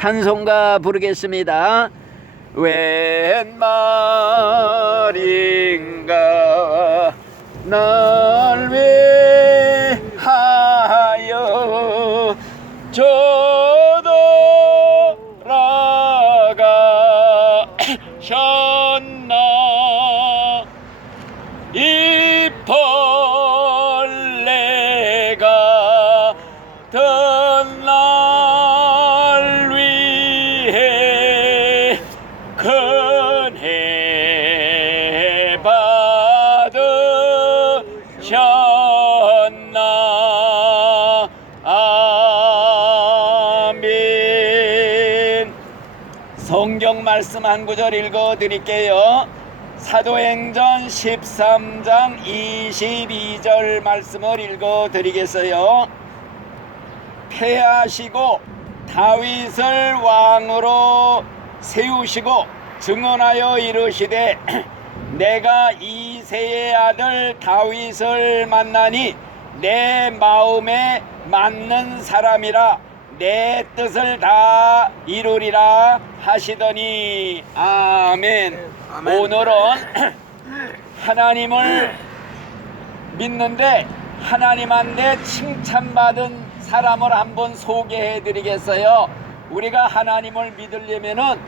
찬송가 부르겠습니다. 웬 말인가 날 위하여 저돌아가셨나. 이 벌레가 던 날 위해 큰해 받으셨나. 아멘. 성경 말씀 한 구절 읽어 드릴게요. 사도행전 13장 22절 말씀을 읽어 드리겠어요. 패하시고 다윗을 왕으로 세우시고 증언하여 이르시되 내가 이새의 아들 다윗을 만나니 내 마음에 맞는 사람이라 내 뜻을 다 이루리라 하시더니. 아멘. 오늘은 하나님을 믿는데 하나님한테 칭찬받은 사람을 한번 소개해 드리겠어요. 우리가 하나님을 믿으려면은,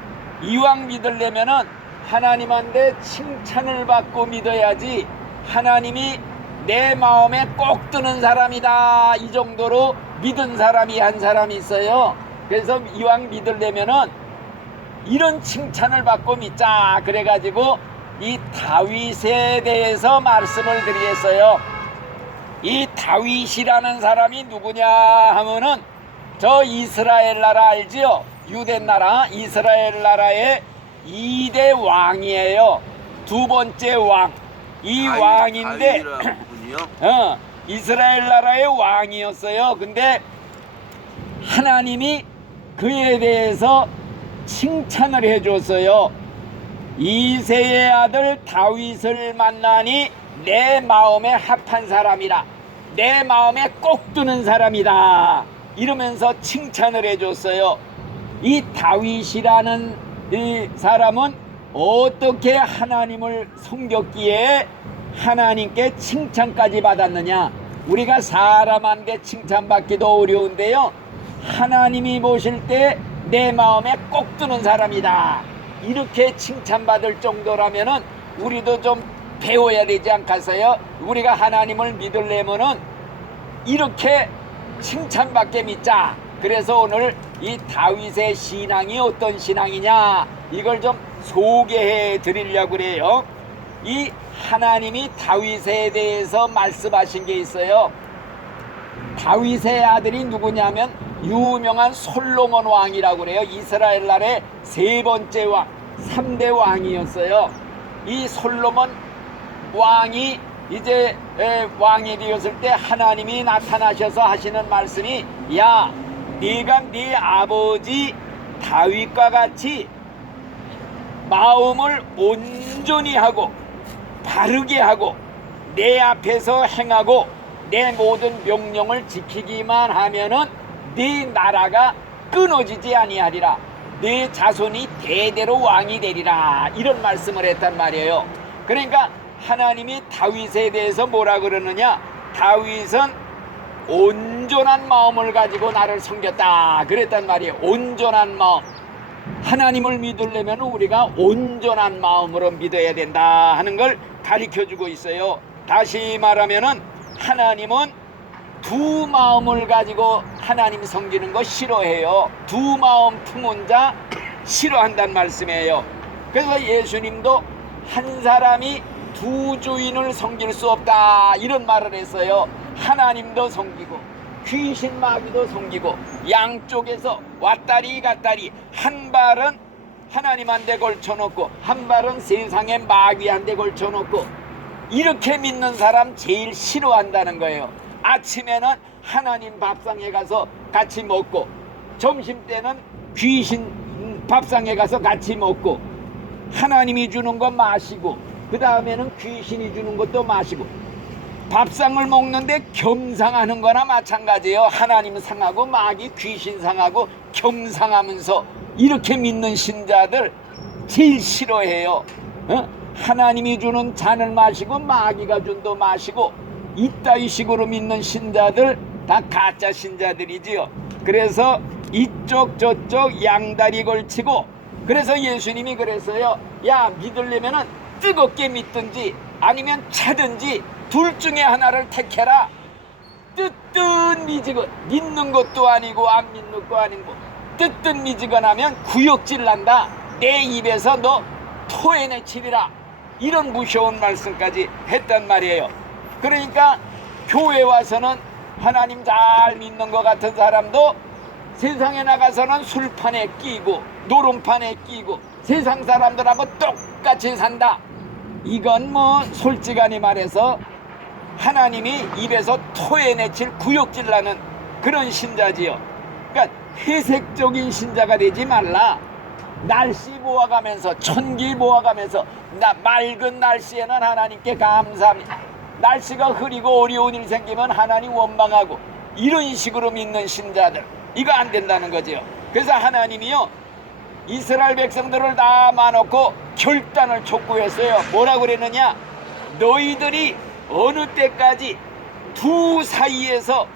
이왕 믿으려면은 하나님한테 칭찬을 받고 믿어야지. 하나님이 내 마음에 꼭 드는 사람이다, 이 정도로 믿은 사람이 한 사람이 있어요. 그래서 이왕 믿으려면은 이런 칭찬을 받고 믿자. 그래가지고 이 다윗에 대해서 말씀을 드리겠어요. 이 다윗이라는 사람이 누구냐 하면은 저 이스라엘 나라 알지요? 유대 나라, 이스라엘 나라의 2대 왕이에요. 두 번째 왕. 이 왕인데 이스라엘 나라의 왕이었어요. 근데 하나님이 그에 대해서 칭찬을 해줬어요. 이새의 아들 다윗을 만나니 내 마음에 합한 사람이라, 내 마음에 꼭 드는 사람이다, 이러면서 칭찬을 해줬어요. 이 다윗이라는 이 사람은 어떻게 하나님을 섬겼기에 하나님께 칭찬까지 받았느냐. 우리가 사람한테 칭찬받기도 어려운데요, 하나님이 보실 때 내 마음에 꼭 드는 사람이다, 이렇게 칭찬받을 정도라면은 우리도 좀 배워야 되지 않겠어요? 우리가 하나님을 믿으려면은 이렇게 칭찬받게 믿자. 그래서 오늘 이 다윗의 신앙이 어떤 신앙이냐, 이걸 좀 소개해 드리려고 그래요. 이 하나님이 다윗에 대해서 말씀하신 게 있어요. 다윗의 아들이 누구냐면 유명한 솔로몬 왕이라고 그래요. 이스라엘 나라의 세 번째 왕, 3대 왕이었어요. 이 솔로몬 왕이 이제 왕이 되었을 때 하나님이 나타나셔서 하시는 말씀이, 야, 네가 네 아버지 다윗과 같이 마음을 온전히 하고 바르게 하고 내 앞에서 행하고 내 모든 명령을 지키기만 하면은 네 나라가 끊어지지 아니하리라, 네 자손이 대대로 왕이 되리라, 이런 말씀을 했단 말이에요. 그러니까 하나님이 다윗에 대해서 뭐라 그러느냐, 다윗은 온전한 마음을 가지고 나를 섬겼다 그랬단 말이에요. 온전한 마음. 하나님을 믿으려면 우리가 온전한 마음으로 믿어야 된다 하는 걸 가르쳐주고 있어요. 다시 말하면은 하나님은 두 마음을 가지고 하나님 섬기는 거 싫어해요. 두 마음 품은 자 싫어한다는 말씀이에요. 그래서 예수님도 한 사람이 두 주인을 섬길 수 없다, 이런 말을 했어요. 하나님도 섬기고 귀신 마귀도 섬기고 양쪽에서 왔다리 갔다리, 한 발은 하나님한테 걸쳐놓고 한 발은 세상의 마귀한테 걸쳐놓고, 이렇게 믿는 사람 제일 싫어한다는 거예요. 아침에는 하나님 밥상에 가서 같이 먹고, 점심때는 귀신 밥상에 가서 같이 먹고, 하나님이 주는 거 마시고, 그 다음에는 귀신이 주는 것도 마시고, 밥상을 먹는데 겸상하는 거나 마찬가지예요. 하나님 상하고 마귀 귀신 상하고 겸상하면서 이렇게 믿는 신자들 제일 싫어해요. 하나님이 주는 잔을 마시고 마귀가 준 도 마시고 이따위 식으로 믿는 신자들 다 가짜 신자들이지요. 그래서 이쪽 저쪽 양다리 걸치고, 그래서 예수님이 그랬어요. 야, 믿으려면은 뜨겁게 믿든지 아니면 차든지 둘 중에 하나를 택해라. 뜨뜻미지근, 믿는 것도 아니고 안 믿는 것도 아니고 뜨뜻미지근하면 구역질 난다. 내 입에서 너 토해내치리라. 이런 무서운 말씀까지 했단 말이에요. 그러니까 교회 와서는 하나님 잘 믿는 것 같은 사람도 세상에 나가서는 술판에 끼고 노름판에 끼고 세상 사람들하고 똑같이 산다. 이건 뭐 솔직하니 말해서 하나님이 입에서 토해내칠 구역질 나는 그런 신자지요. 그러니까 회색적인 신자가 되지 말라. 날씨 모아가면서 천기 모아가면서 맑은 날씨에는 하나님께 감사합니다. 날씨가 흐리고 어려운 일 생기면 하나님 원망하고 이런 식으로 믿는 신자들, 이거 안 된다는 거죠. 그래서 하나님이요 이스라엘 백성들을 다 모아놓고 결단을 촉구했어요. 뭐라고 그랬느냐? 너희들이 어느 때까지 두 사이에서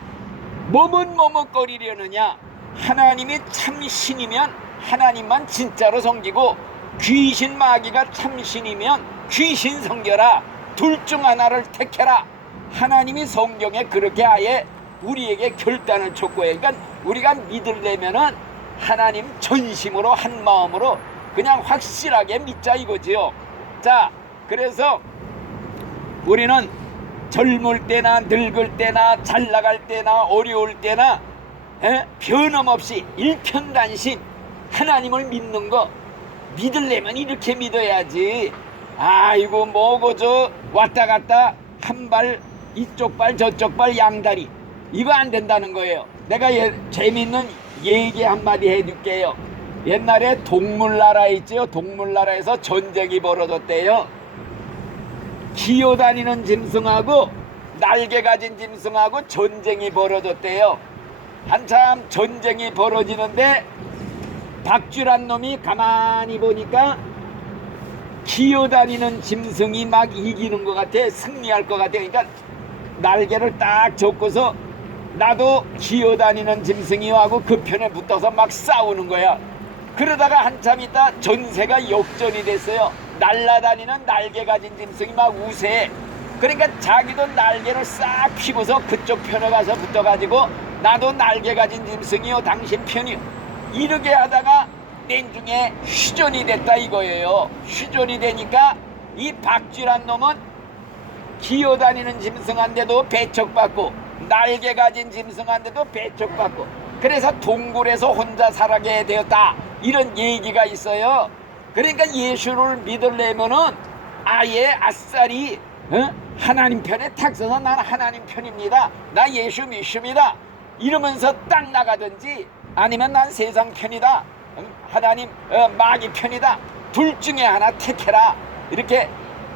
머뭇머뭇거리려느냐? 하나님이 참 신이면 하나님만 진짜로 섬기고 귀신 마귀가 참 신이면 귀신 섬겨라. 둘 중 하나를 택해라. 하나님이 성경에 그렇게 아예 우리에게 결단을 촉구해. 그러니까 우리가 믿으려면은 하나님 전심으로 한 마음으로 그냥 확실하게 믿자 이거지요. 자, 그래서 우리는 젊을 때나 늙을 때나 잘 나갈 때나 어려울 때나 변함없이 일편단심 하나님을 믿는 거, 믿으려면 이렇게 믿어야지. 아이고 뭐고 저 왔다 갔다 한 발 이쪽 발 저쪽 발 양다리, 이거 안 된다는 거예요. 내가 재밌는 얘기 한마디 해줄게요. 옛날에 동물나라 있죠. 동물나라에서 전쟁이 벌어졌대요. 기어다니는 짐승하고 날개 가진 짐승하고 전쟁이 벌어졌대요. 한참 전쟁이 벌어지는데 박쥐란 놈이 가만히 보니까 기어다니는 짐승이 막 이기는 것 같아. 승리할 것 같아. 그러니까 날개를 딱 접고서 나도 기어다니는 짐승이 하고 그 편에 붙어서 막 싸우는 거야. 그러다가 한참 있다 전세가 역전이 됐어요. 날아다니는 날개 가진 짐승이 막 우세해. 그러니까 자기도 날개를 싹 피고서 그쪽 편에 가서 붙어가지고 나도 날개 가진 짐승이요 당신 편이요, 이렇게 하다가 내중에 휴전이 됐다 이거예요. 휴전이 되니까 이 박쥐란 놈은 기어다니는 짐승한테도 배척받고 날개 가진 짐승한테도 배척받고 그래서 동굴에서 혼자 살게 되었다, 이런 얘기가 있어요. 그러니까 예수를 믿으려면은 아예 아싸리 하나님 편에 탁 서서 나는 하나님 편입니다, 나 예수 믿습니다 이러면서 딱 나가든지, 아니면 난 세상 편이다, 하나님 마귀 편이다, 둘 중에 하나 택해라. 이렇게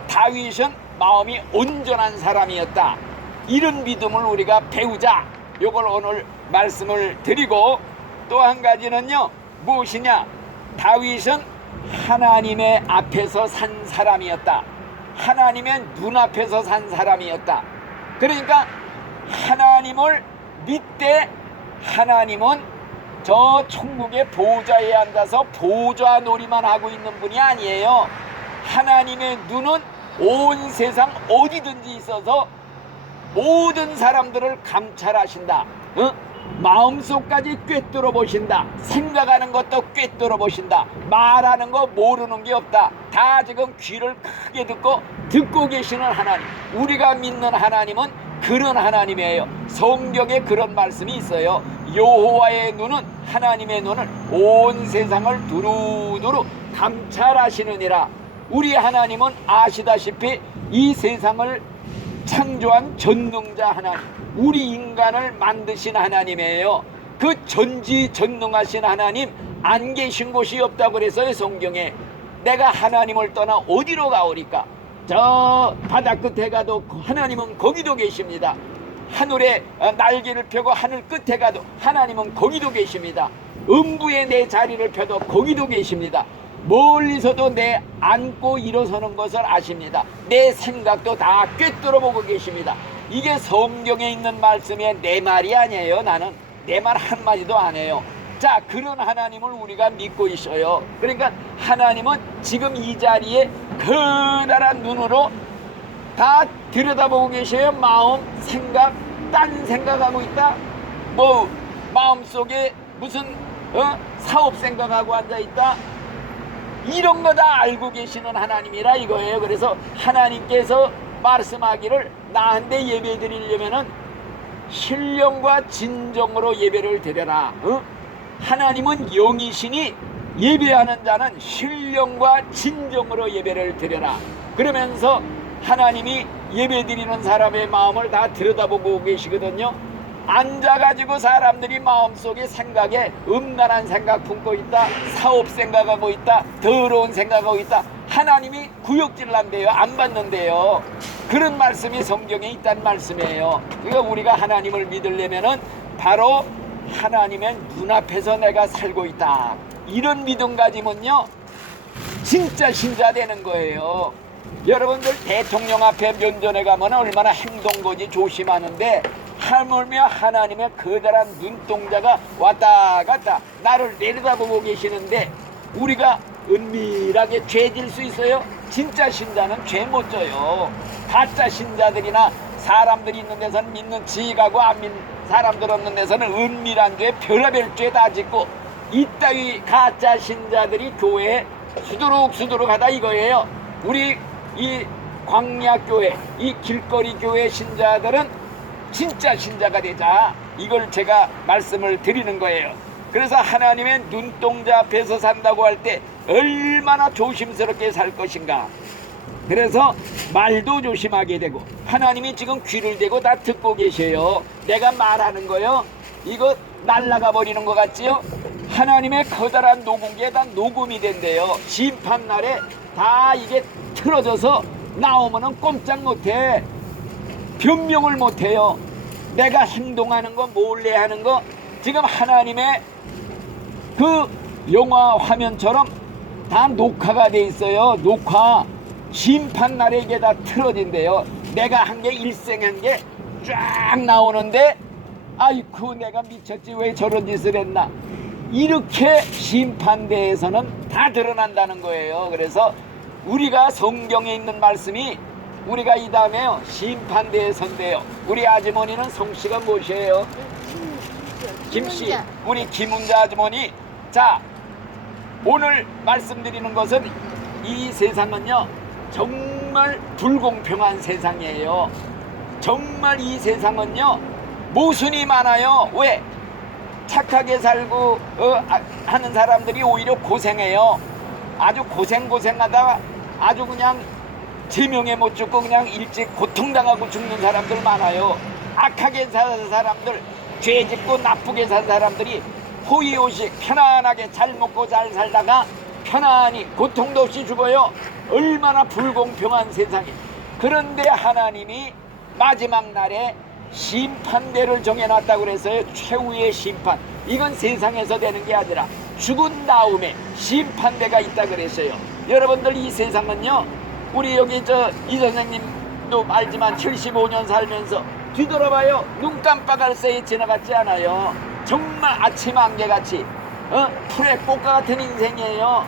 다윗은 마음이 온전한 사람이었다. 이런 믿음을 우리가 배우자. 요걸 오늘 말씀을 드리고, 또 한 가지는요 무엇이냐? 다윗은 하나님의 앞에서 산 사람이었다. 하나님의 눈앞에서 산 사람이었다. 그러니까 하나님을 믿되 하나님은 저 천국의 보좌에 앉아서 보좌 놀이만 하고 있는 분이 아니에요. 하나님의 눈은 온 세상 어디든지 있어서 모든 사람들을 감찰하신다. 마음속까지 꿰뚫어 보신다. 생각하는 것도 꿰뚫어 보신다. 말하는 거 모르는 게 없다. 다 지금 귀를 크게 듣고 계시는 하나님, 우리가 믿는 하나님은 그런 하나님이에요. 성경에 그런 말씀이 있어요. 여호와의 눈은, 하나님의 눈은 온 세상을 두루두루 감찰하시느니라. 우리 하나님은 아시다시피 이 세상을 창조한 전능자 하나님, 우리 인간을 만드신 하나님이에요. 그 전지전능하신 하나님 안 계신 곳이 없다고 그래서요 성경에. 내가 하나님을 떠나 어디로 가오리까? 저 바다 끝에 가도 하나님은 거기도 계십니다. 하늘에 날개를 펴고 하늘 끝에 가도 하나님은 거기도 계십니다. 음부에 내 자리를 펴도 거기도 계십니다. 멀리서도 내 안고 일어서는 것을 아십니다. 내 생각도 다 꿰뚫어 보고 계십니다. 이게 성경에 있는 말씀이 내 말이 아니에요. 나는 내 말 한마디도 안 해요. 자, 그런 하나님을 우리가 믿고 있어요. 그러니까 하나님은 지금 이 자리에 커다란 눈으로 다 들여다보고 계셔요. 마음, 생각, 딴 생각하고 있다. 뭐 마음속에 무슨 사업 생각하고 앉아있다. 이런 거 다 알고 계시는 하나님이라 이거예요. 그래서 하나님께서 말씀하기를 나한테 예배 드리려면은 신령과 진정으로 예배를 드려라. 하나님은 영이시니 예배하는 자는 신령과 진정으로 예배를 드려라. 그러면서 하나님이 예배 드리는 사람의 마음을 다 들여다보고 계시거든요. 앉아가지고 사람들이 마음속에 생각에 음란한 생각 품고 있다. 사업 생각하고 있다. 더러운 생각하고 있다. 하나님이 구역질 난대요. 안 받는데요. 그런 말씀이 성경에 있다는 말씀이에요. 그러니까 우리가 하나님을 믿으려면은 바로 하나님의 눈앞에서 내가 살고 있다. 이런 믿음 가지면요 진짜 신자 되는 거예요. 여러분들 대통령 앞에 면전에 가면 얼마나 행동거지 조심하는데 하물며 하나님의 커다란 눈동자가 왔다 갔다 나를 내려다보고 계시는데 우리가 은밀하게 죄질 수 있어요? 진짜 신자는 죄 못 져요. 가짜 신자들이나 사람들이 있는 데서는 믿는 지가고 안 믿는 사람들 없는 데서는 은밀한 죄 별의별 죄 다 짓고 이따위 가짜 신자들이 교회에 수두룩 하다 이거예요. 우리 이 광야교회 이 길거리 교회 신자들은 진짜 신자가 되자 이걸 제가 말씀을 드리는 거예요. 그래서 하나님의 눈동자 앞에서 산다고 할 때 얼마나 조심스럽게 살 것인가. 그래서 말도 조심하게 되고 하나님이 지금 귀를 대고 다 듣고 계셔요. 내가 말하는 거요 이거 날아가 버리는 것 같지요? 하나님의 커다란 녹음기에 다 녹음이 된대요. 심판날에 다 이게 틀어져서 나오면은 꼼짝 못해. 변명을 못해요. 내가 행동하는 거 몰래 하는 거 지금 하나님의 그 영화 화면처럼 다 녹화가 돼 있어요. 녹화. 심판날에 이게 다 틀어진대요. 내가 한 게 일생한 게 쫙 나오는데 아이쿠 내가 미쳤지 왜 저런 짓을 했나. 이렇게 심판대에서는 다 드러난다는 거예요. 그래서 우리가 성경에 있는 말씀이 우리가 이 다음에요 심판대에 선대요. 우리 아주머니는 성씨가 무엇이에요? 김씨. 우리 김은자 아주머니. 자, 오늘 말씀드리는 것은 이 세상은요 정말 불공평한 세상이에요. 정말 이 세상은요 모순이 많아요. 왜? 착하게 살고 하는 사람들이 오히려 고생해요. 아주 고생하다가 아주 그냥 제명에 못 죽고 그냥 일찍 고통당하고 죽는 사람들 많아요. 악하게 사는 사람들, 죄 짓고 나쁘게 산 사람들이 호의호식 편안하게 잘 먹고 잘 살다가 편안히 고통도 없이 죽어요. 얼마나 불공평한 세상이. 그런데 하나님이 마지막 날에 심판대를 정해놨다고 그랬어요. 최후의 심판. 이건 세상에서 되는 게 아니라 죽은 다음에 심판대가 있다 그랬어요. 여러분들 이 세상은요 우리 여기 이 선생님도 알지만 75년 살면서 뒤돌아봐요. 눈 깜빡할 새에 지나갔지 않아요. 정말 아침 안개같이 풀의 꽃과 같은 인생이에요.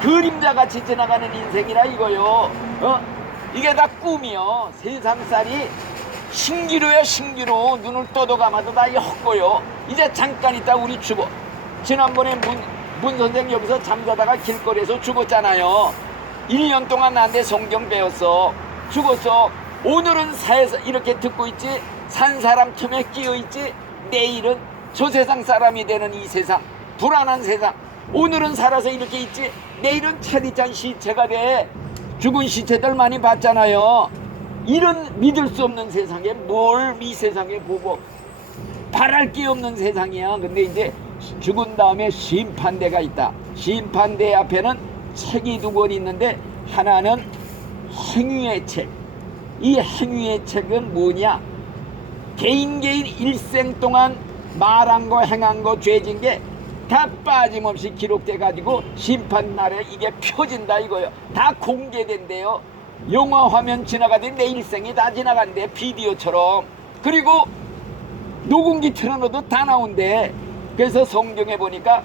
그림자같이 지나가는 인생이라 이거요. 이게 다 꿈이요. 세상살이 신기루야 신기루. 눈을 떠도 감아도 다 헛고요. 이제 잠깐 있다 우리 죽어. 지난번에 문 선생 여기서 잠자다가 길거리에서 죽었잖아요. 1년 동안 나한테 성경 배웠어. 죽었어. 오늘은 사에서 이렇게 듣고 있지. 산 사람 틈에 끼어 있지. 내일은 저 세상 사람이 되는 이 세상, 불안한 세상. 오늘은 살아서 이렇게 있지. 내일은 차디찬 시체가 돼. 죽은 시체들 많이 봤잖아요. 이런 믿을 수 없는 세상에 뭘 이 세상에 보고 바랄 게 없는 세상이야. 근데 이제 죽은 다음에 심판대가 있다. 심판대 앞에는 책이 두 권 있는데 하나는 행위의 책. 이 행위의 책은 뭐냐? 개인 일생 동안 말한 거 행한 거 죄진 게 다 빠짐없이 기록돼 가지고 심판날에 이게 펴진다 이거요. 다 공개된대요. 영화 화면 지나가듯 내 일생이 다 지나간대, 비디오처럼. 그리고 녹음기 틀어놓어도 다 나온대. 그래서 성경에 보니까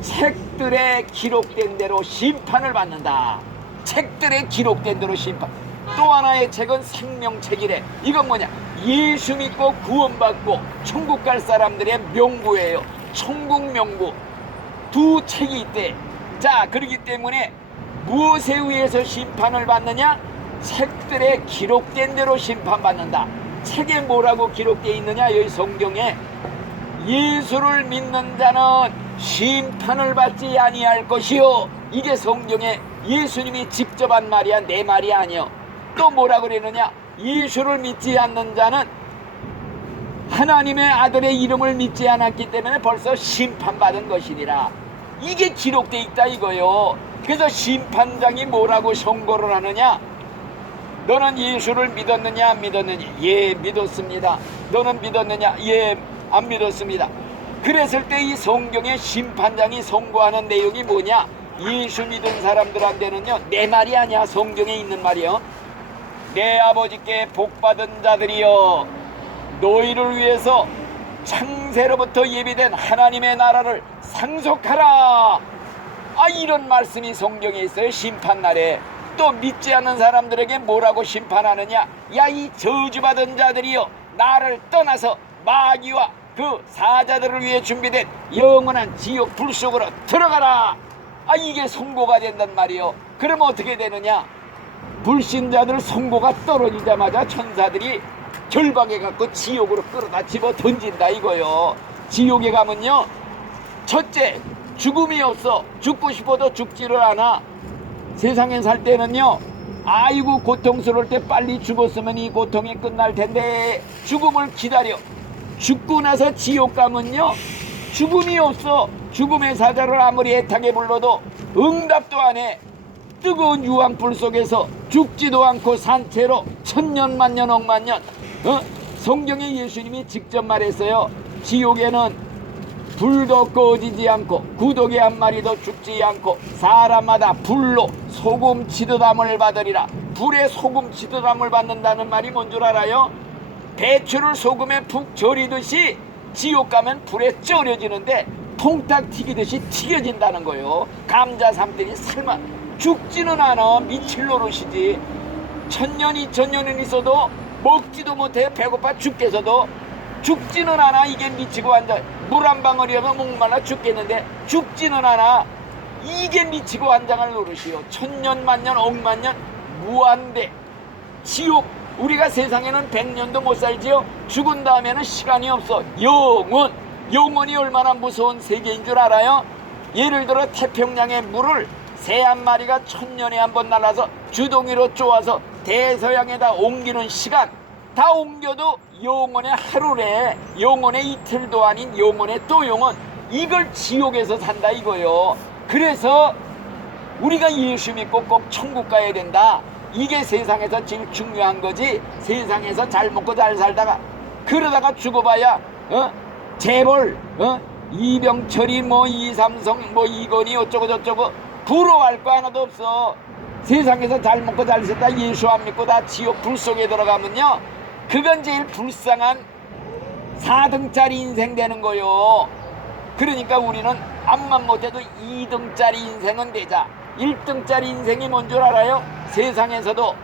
책들에 기록된 대로 심판을 받는다. 책들에 기록된 대로 심판. 또 하나의 책은 생명책이래. 이건 뭐냐? 예수 믿고 구원받고 천국 갈 사람들의 명부예요. 천국 명부. 두 책이 있대. 자, 그렇기 때문에 무엇에 의해서 심판을 받느냐? 책들에 기록된 대로 심판받는다. 책에 뭐라고 기록되어 있느냐? 여기 성경에 예수를 믿는 자는 심판을 받지 아니할 것이요. 이게 성경에 예수님이 직접 한 말이야, 내 말이 아니요. 또 뭐라고 그러느냐? 예수를 믿지 않는 자는 하나님의 아들의 이름을 믿지 않았기 때문에 벌써 심판받은 것이니라. 이게 기록되어 있다 이거요. 그래서 심판장이 뭐라고 선고를 하느냐? 너는 예수를 믿었느냐 안 믿었느냐? 예, 믿었습니다. 너는 믿었느냐? 예, 안 믿었습니다. 그랬을 때 이 성경의 심판장이 선고하는 내용이 뭐냐? 예수 믿은 사람들한테는요, 내 말이 아니야. 성경에 있는 말이요. 내 아버지께 복받은 자들이여, 너희를 위해서 창세로부터 예비된 하나님의 나라를 상속하라. 이런 말씀이 성경에 있어요. 심판날에. 또 믿지 않는 사람들에게 뭐라고 심판하느냐? 야, 이 저주받은 자들이여, 나를 떠나서 마귀와 그 사자들을 위해 준비된 영원한 지옥 불 속으로 들어가라. 이게 선고가 된단 말이요. 그러면 어떻게 되느냐? 불신자들 선고가 떨어지자마자 천사들이 결박해 갖고 지옥으로 끌어다 집어 던진다 이거요. 지옥에 가면요, 첫째, 죽음이 없어. 죽고 싶어도 죽지를 않아. 세상에 살 때는요, 아이고 고통스러울 때 빨리 죽었으면 이 고통이 끝날 텐데 죽음을 기다려. 죽고 나서 지옥 가면요, 죽음이 없어. 죽음의 사자를 아무리 애타게 불러도 응답도 안 해. 뜨거운 유황불 속에서 죽지도 않고 산채로 천년 만년 억만년. 성경에 예수님이 직접 말했어요. 지옥에는 불도 꺼지지 않고 구더기 한 마리도 죽지 않고 사람마다 불로 소금 치드담을 받으리라. 불에 소금 치드담을 받는다는 말이 뭔 줄 알아요? 배추를 소금에 푹 절이듯이 지옥 가면 불에 절여지는데 통닭 튀기듯이 튀겨진다는 거예요. 감자 삶더니 삶아 죽지는 않아. 미칠 노릇이지. 1000년 2000년은 있어도 먹지도 못해. 배고파 죽겠어도 죽지는 않아. 이게 미치고 앉아. 물 한 방울이어서 목말라 죽겠는데 죽지는 않아. 이게 미치고 앉아갈 노릇이요. 1000년 만년 억만년 무한대 지옥. 우리가 세상에는 100년도 못 살지요. 죽은 다음에는 시간이 없어. 영원이 얼마나 무서운 세계인 줄 알아요? 예를 들어 태평양의 물을 새 한 마리가 1000년에 한 번 날아서 주둥이로 쪼아서 대서양에다 옮기는 시간, 다 옮겨도 영원의 하루래. 영원의 이틀도 아닌 영원의 또 영원. 이걸 지옥에서 산다 이거요. 그래서 우리가 예수 믿고 꼭 천국 가야 된다. 이게 세상에서 제일 중요한 거지. 세상에서 잘 먹고 잘 살다가 그러다가 죽어봐야 재벌 이병철이 이삼성 이건희 어쩌고 저쩌고 부러워할 거 하나도 없어. 세상에서 잘 먹고 잘 살다 예수 안 믿고 다 지옥 불 속에 들어가면요, 그건 제일 불쌍한 4등짜리 인생 되는 거요. 그러니까 우리는 암만 못해도 2등짜리 인생은 되자. 1등짜리 인생이 뭔 줄 알아요? 세상에서도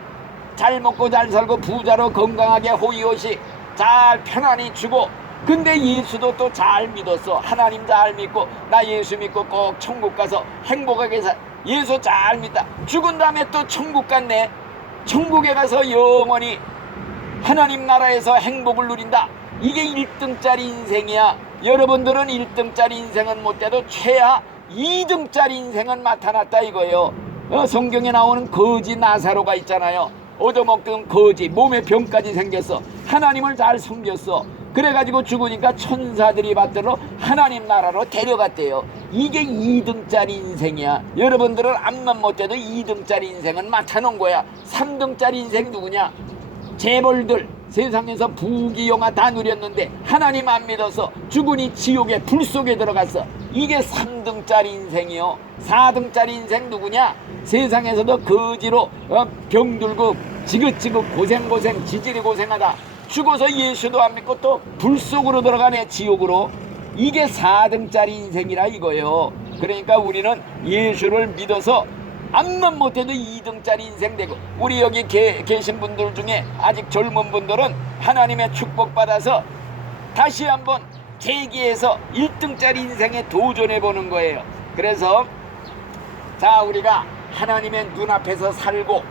잘 먹고 잘 살고 부자로 건강하게 호의호식 잘 편안히 주고, 근데 예수도 또 잘 믿었어. 하나님 잘 믿고 나 예수 믿고 꼭 천국 가서 행복하게 살. 예수 잘 믿다. 죽은 다음에 또 천국 갔네. 천국에 가서 영원히 하나님 나라에서 행복을 누린다. 이게 1등짜리 인생이야. 여러분들은 1등짜리 인생은 못돼도 최하 2등짜리 인생은 나타났다 이거예요. 성경에 나오는 거지 나사로가 있잖아요. 얻어먹던 거지, 몸에 병까지 생겼어. 하나님을 잘 섬겼어. 그래가지고 죽으니까 천사들이 받들어 하나님 나라로 데려갔대요. 이게 2등짜리 인생이야. 여러분들은 앞만 못 돼도 2등짜리 인생은 맡아놓은 거야. 3등짜리 인생 누구냐? 재벌들 세상에서 부귀영화 다 누렸는데 하나님 안 믿어서 죽으니 지옥의 불 속에 들어갔어. 이게 3등짜리 인생이요. 4등짜리 인생 누구냐? 세상에서도 거지로 병들고 지긋지긋 고생 지질이 고생하다 죽어서 예수도 안 믿고 또 불 속으로 들어가네, 지옥으로. 이게 4등짜리 인생이라 이거예요. 그러니까 우리는 예수를 믿어서 앞만 못해도 2등짜리 인생 되고, 우리 여기 계신 분들 중에 아직 젊은 분들은 하나님의 축복받아서 다시 한번 재기해서 1등짜리 인생에 도전해 보는 거예요. 그래서 자, 우리가 하나님의 눈앞에서 살고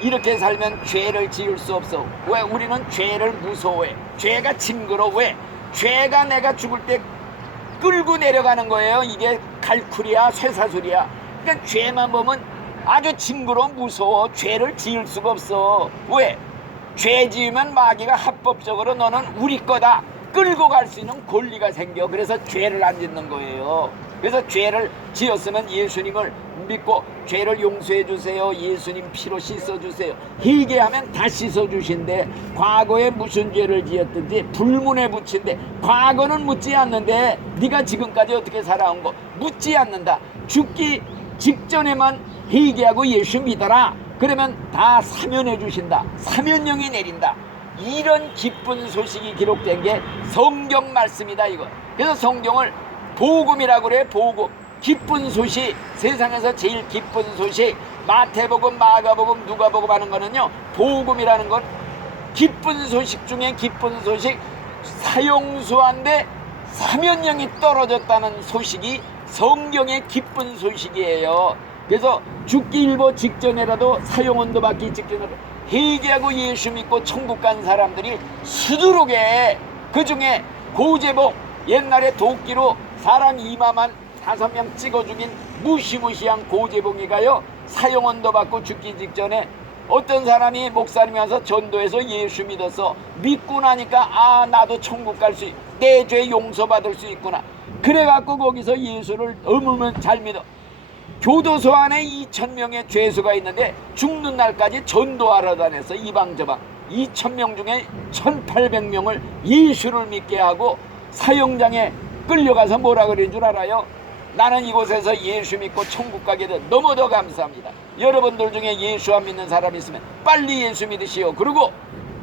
이렇게 살면 죄를 지을 수 없어. 왜? 우리는 죄를 무서워해. 죄가 징그러워. 왜? 죄가 내가 죽을 때 끌고 내려가는 거예요. 이게 갈쿨이야, 쇠사슬이야. 그러니까 죄만 보면 아주 징그러워, 무서워. 죄를 지을 수가 없어. 왜? 죄 지으면 마귀가 합법적으로 너는 우리 거다 끌고 갈 수 있는 권리가 생겨. 그래서 죄를 안 짓는 거예요. 그래서 죄를 지었으면 예수님을 믿고 죄를 용서해 주세요, 예수님 피로 씻어 주세요, 회개하면 다 씻어 주신대. 과거에 무슨 죄를 지었든지 불문에 붙인대. 과거는 묻지 않는데 네가 지금까지 어떻게 살아온 거 묻지 않는다. 죽기 직전에만 회개하고 예수 믿어라. 그러면 다 사면해 주신다. 사면령이 내린다. 이런 기쁜 소식이 기록된 게 성경 말씀이다 이거. 그래서 성경을 복음이라고 그래. 복음, 기쁜 소식. 세상에서 제일 기쁜 소식, 마태복음, 마가복음, 누가복음 하는 거는요, 복음이라는 건 기쁜 소식 중에 기쁜 소식. 사형수한데 사면령이 떨어졌다는 소식이 성경의 기쁜 소식이에요. 그래서 죽기 일보 직전에라도, 사형원도 받기 직전에라도 회개하고 예수 믿고 천국 간 사람들이 수두룩해. 그 중에 고재봉, 옛날에 도끼로 사람 이마만 5명 찍어 죽인 무시무시한 고재봉이가요, 사형원도 받고 죽기 직전에 어떤 사람이 목사님이 와서 전도해서 예수 믿어서 믿고 나니까 아, 나도 천국 갈 수 있, 내 죄 용서받을 수 있구나. 그래갖고 거기서 예수를 어물면 잘 믿어. 교도소 안에 2,000명의 죄수가 있는데 죽는 날까지 전도하러 다녔어. 이방저방 2,000명 중에 1,800명을 예수를 믿게 하고 사형장에 끌려가서 뭐라 그런 줄 알아요? 나는 이곳에서 예수 믿고 천국 가게 돼 너무 더 감사합니다. 여러분들 중에 예수 안 믿는 사람 있으면 빨리 예수 믿으시오. 그리고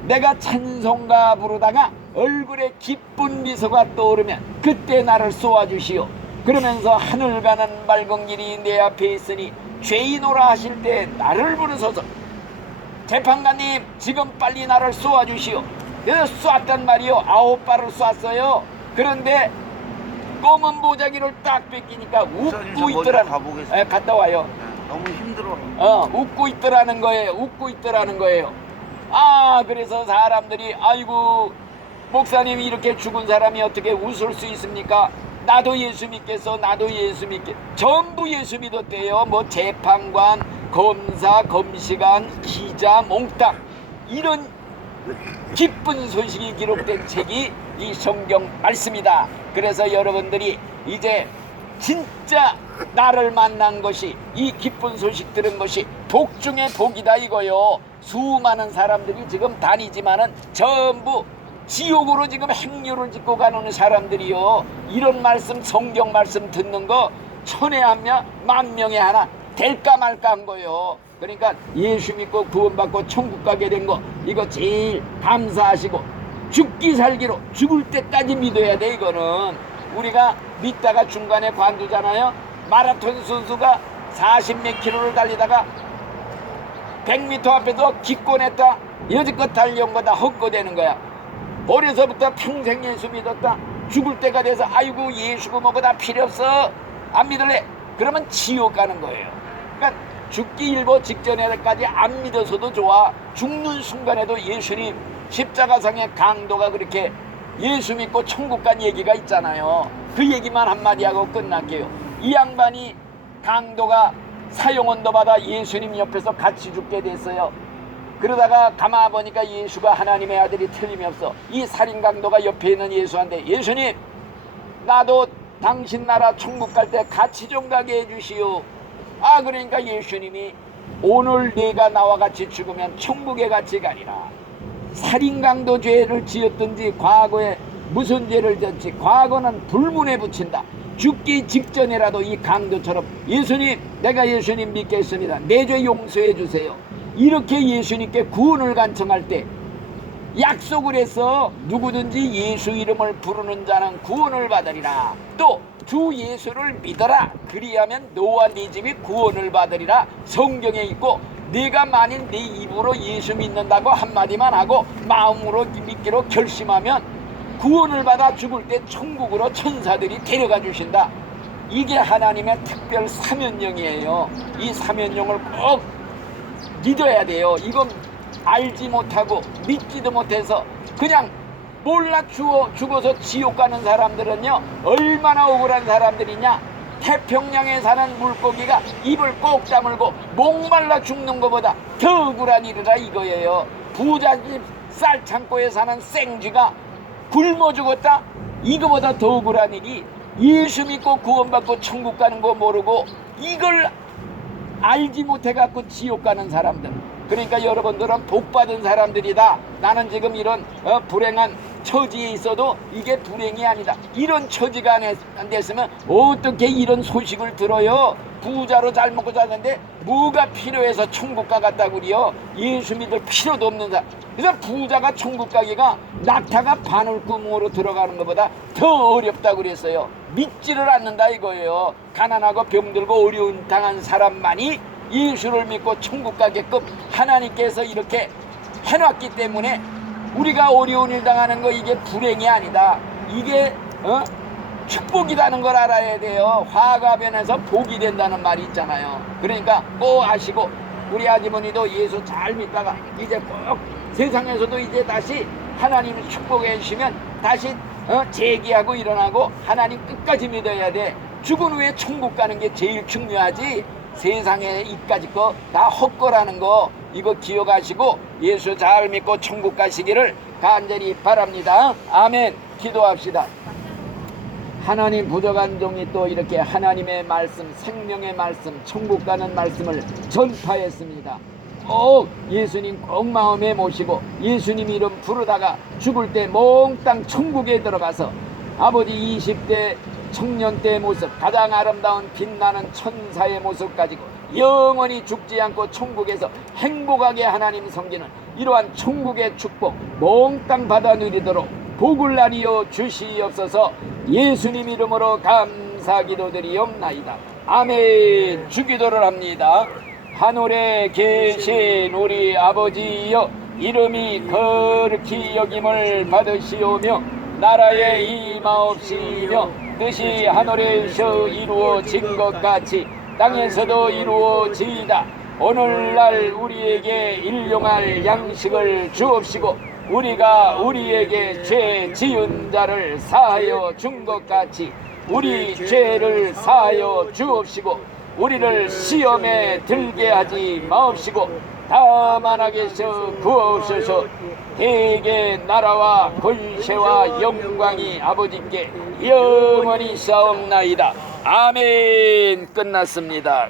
내가 찬송가 부르다가 얼굴에 기쁜 미소가 떠오르면 그때 나를 쏘아주시오. 그러면서 하늘 가는 맑은 길이 내 앞에 있으니 죄인오라 하실 때 나를 부르소서. 재판관님, 지금 빨리 나를 쏘아주시오. 그래서 쏘았단 말이요. 9발을 쏘았어요. 그런데 검은 보자기를 딱 뺏기니까 웃고 있더라는. 갔다 와요. 너무 힘들어. 웃고 있더라는 거예요. 웃고 있더라는 거예요. 아, 그래서 사람들이 아이고, 목사님이 이렇게 죽은 사람이 어떻게 웃을 수 있습니까? 나도 예수 믿겠어, 나도 예수 믿겠어. 전부 예수 믿었대요. 뭐 재판관, 검사, 검시관, 기자, 몽땅. 이런 기쁜 소식이 기록된 책이 이 성경 말씀이다. 그래서 여러분들이 이제 진짜 나를 만난 것이, 이 기쁜 소식 들은 것이 복 중에 복이다 이거요. 수많은 사람들이 지금 다니지만은 전부 지옥으로 지금 행렬을 짓고 가는 사람들이요. 이런 말씀, 성경 말씀 듣는 거 천에 한 명, 만 명에 하나 될까 말까 한 거요. 그러니까 예수 믿고 구원받고 천국 가게 된 거, 이거 제일 감사하시고 죽기 살기로 죽을 때까지 믿어야 돼. 이거는 우리가 믿다가 중간에 관두잖아요. 마라톤 선수가 40몇 킬로를 달리다가 100m 앞에서 기권했다. 여지껏 달려온 거 다 헛거되는 거야. 어려서부터 평생 예수 믿었다. 죽을 때가 돼서 아이고 예수고 뭐고 다 필요 없어, 안 믿을래. 그러면 지옥 가는 거예요. 그러니까 죽기 일보 직전에까지 안 믿어서도 좋아. 죽는 순간에도 예수님 십자가상의 강도가 그렇게 예수 믿고 천국 간 얘기가 있잖아요. 그 얘기만 한마디 하고 끝날게요. 이 양반이 강도가 사형원도 받아 예수님 옆에서 같이 죽게 됐어요. 그러다가 가만 보니까 예수가 하나님의 아들이 틀림이 없어. 이 살인 강도가 옆에 있는 예수한테 예수님, 나도 당신 나라 천국 갈 때 같이 좀 가게 해주시오. 아, 그러니까 예수님이 오늘 내가 나와 같이 죽으면 천국에 같이 가리라. 살인강도 죄를 지었든지 과거에 무슨 죄를 졌지 과거는 불문에 붙인다. 죽기 직전이라도 이 강도처럼 예수님, 내가 예수님 믿겠습니다, 내 죄 용서해 주세요, 이렇게 예수님께 구원을 간청할 때 약속을 해서 누구든지 예수 이름을 부르는 자는 구원을 받으리라. 또 주 예수를 믿어라, 그리하면 너와 네 집이 구원을 받으리라 성경에 있고, 네가 만일 네 입으로 예수 믿는다고 한마디만 하고 마음으로 믿기로 결심하면 구원을 받아 죽을 때 천국으로 천사들이 데려가 주신다. 이게 하나님의 특별 사면령이에요. 이 사면령을 꼭 믿어야 돼요. 이건 알지 못하고 믿지도 못해서 그냥 몰라 죽어서 지옥 가는 사람들은요, 얼마나 억울한 사람들이냐. 태평양에 사는 물고기가 입을 꼭 다물고 목말라 죽는 것보다 더 억울한 일이라 이거예요. 부잣집 쌀창고에 사는 생쥐가 굶어 죽었다, 이거보다 더 억울한 일이 예수 믿고 구원받고 천국 가는 거 모르고 이걸 알지 못해갖고 지옥 가는 사람들. 그러니까 여러분들은 복받은 사람들이다. 나는 지금 이런 불행한 처지에 있어도 이게 불행이 아니다. 이런 처지가 안 됐으면 어떻게 이런 소식을 들어요? 부자로 잘 먹고 사는데 뭐가 필요해서 천국 가겠다고 그래요? 예수 믿을 필요도 없는 사람. 그래서 부자가 천국 가기가 낙타가 바늘구멍으로 들어가는 것보다 더 어렵다고 그랬어요. 믿지를 않는다 이거예요. 가난하고 병들고 어려운 당한 사람만이 예수를 믿고 천국 가게끔 하나님께서 이렇게 해놨기 때문에 우리가 어려운 일 당하는 거 이게 불행이 아니다. 이게 축복이라는 걸 알아야 돼요. 화가 변해서 복이 된다는 말이 있잖아요. 그러니까 꼭 아시고, 우리 아주머니도 예수 잘 믿다가 이제 꼭 세상에서도 이제 다시 하나님이 축복해 주시면 다시 재기하고 일어나고 하나님 끝까지 믿어야 돼. 죽은 후에 천국 가는 게 제일 중요하지. 세상에 이까짓 거 다 헛거라는 거 이거 기억하시고 예수 잘 믿고 천국 가시기를 간절히 바랍니다. 아멘. 기도합시다. 하나님 부족한 종이 또 이렇게 하나님의 말씀, 생명의 말씀, 천국 가는 말씀을 전파했습니다. 꼭 예수님 꼭 마음에 모시고 예수님 이름 부르다가 죽을 때 몽땅 천국에 들어가서 아버지 20대 청년 때의 모습, 가장 아름다운 빛나는 천사의 모습 가지고 영원히 죽지 않고 천국에서 행복하게 하나님 섬기는 이러한 천국의 축복 몽땅 받아 누리도록 복을 나뉘어 주시옵소서. 예수님 이름으로 감사 기도드리옵나이다. 아멘. 주기도를 합니다. 하늘에 계신 우리 아버지여, 이름이 거룩히 여김을 받으시오며 나라의 임하옵시며 뜻이 하늘에서 이루어진 것 같이 땅에서도 이루어지이다. 오늘날 우리에게 일용할 양식을 주옵시고 우리가 우리에게 죄 지은 자를 사하여 준 것 같이 우리 죄를 사하여 주옵시고 우리를 시험에 들게 하지 마옵시고 다만 하게서 구하옵소서. 대개 나라와 권세와 영광이 아버지께 영원히 싸움나이다. 아멘. 끝났습니다.